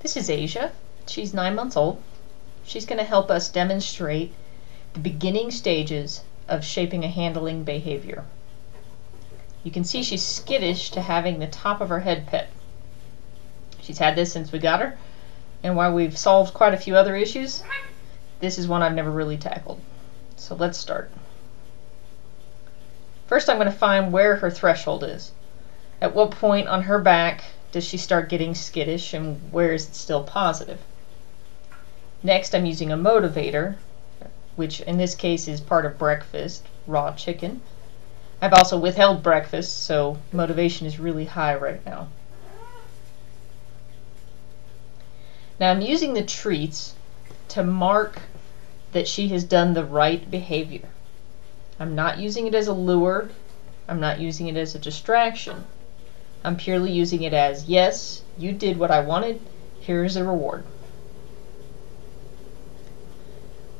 This is Asia. She's 9 months old. She's going to help us demonstrate the beginning stages of shaping a handling behavior. You can see she's skittish to having the top of her head pet. She's had this since we got her, and while we've solved quite a few other issues, this is one I've never really tackled. So let's start. First, I'm going to find where her threshold is. At what point on her back does she start getting skittish, and where is it still positive? Next, I'm using a motivator, which in this case is part of breakfast, raw chicken. I've also withheld breakfast, so motivation is really high right now. Now I'm using the treats to mark that she has done the right behavior. I'm not using it as a lure. I'm not using it as a distraction. I'm purely using it as, yes, you did what I wanted. Here's a reward.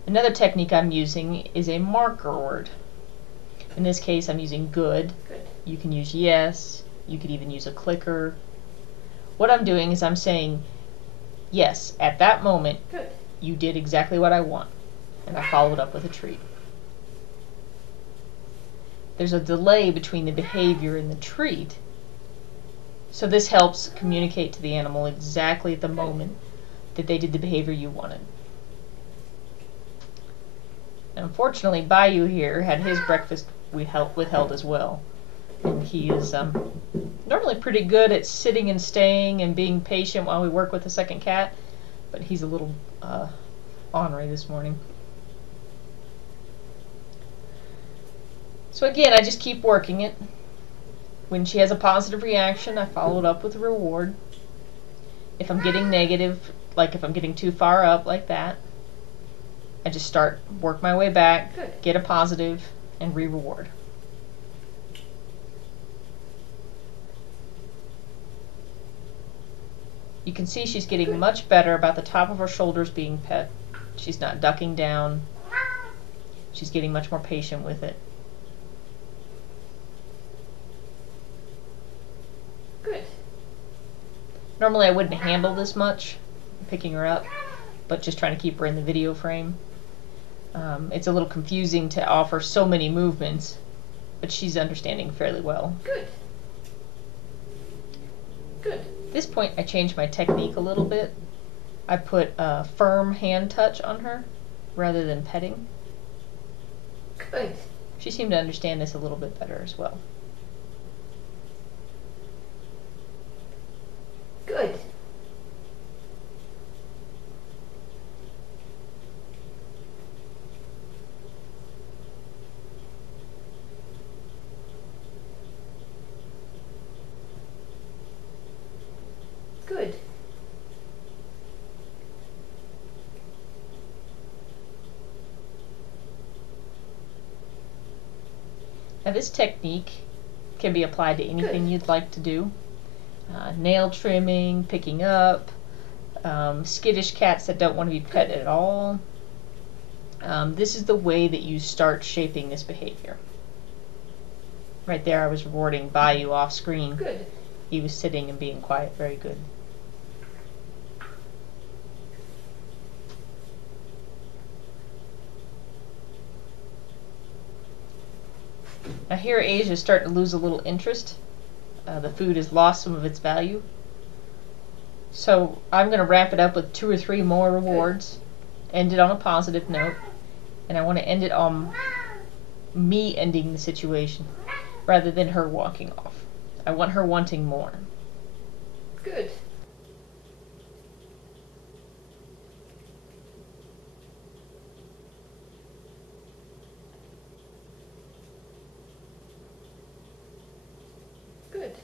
Another technique I'm using is a marker word. In this case, I'm using good. You can use yes. You could even use a clicker. What I'm doing is I'm saying, yes, at that moment, you did exactly what I want. And I followed up with a treat. There's a delay between the behavior and the treat, so this helps communicate to the animal exactly at the moment that they did the behavior you wanted. And unfortunately, Bayou here had his breakfast withheld as well. And he is normally pretty good at sitting and staying and being patient while we work with the second cat, but he's a little ornery this morning. So again, I just keep working it. When she has a positive reaction, I follow it up with a reward. If I'm getting negative, like if I'm getting too far up like that, I just work my way back, get a positive, and re-reward. You can see she's getting much better about the top of her shoulders being pet. She's not ducking down. She's getting much more patient with it. Good. Normally I wouldn't handle this much, picking her up, but just trying to keep her in the video frame. It's a little confusing to offer so many movements, but she's understanding fairly well. Good. Good. At this point I changed my technique a little bit. I put a firm hand touch on her rather than petting. Good. She seemed to understand this a little bit better as well. Good. Good. Now this technique can be applied to anything you'd like to do. Nail trimming, picking up, skittish cats that don't want to be petted at all. This is the way that you start shaping this behavior. Right there I was rewarding Bayou off screen. Good. He was sitting and being quiet, very good. Now here Asia's starting to lose a little interest. The food has lost some of its value. So I'm going to wrap it up with 2 or 3 more rewards, end it on a positive note, and I want to end it on me ending the situation rather than her walking off. I want her wanting more. Good. Good.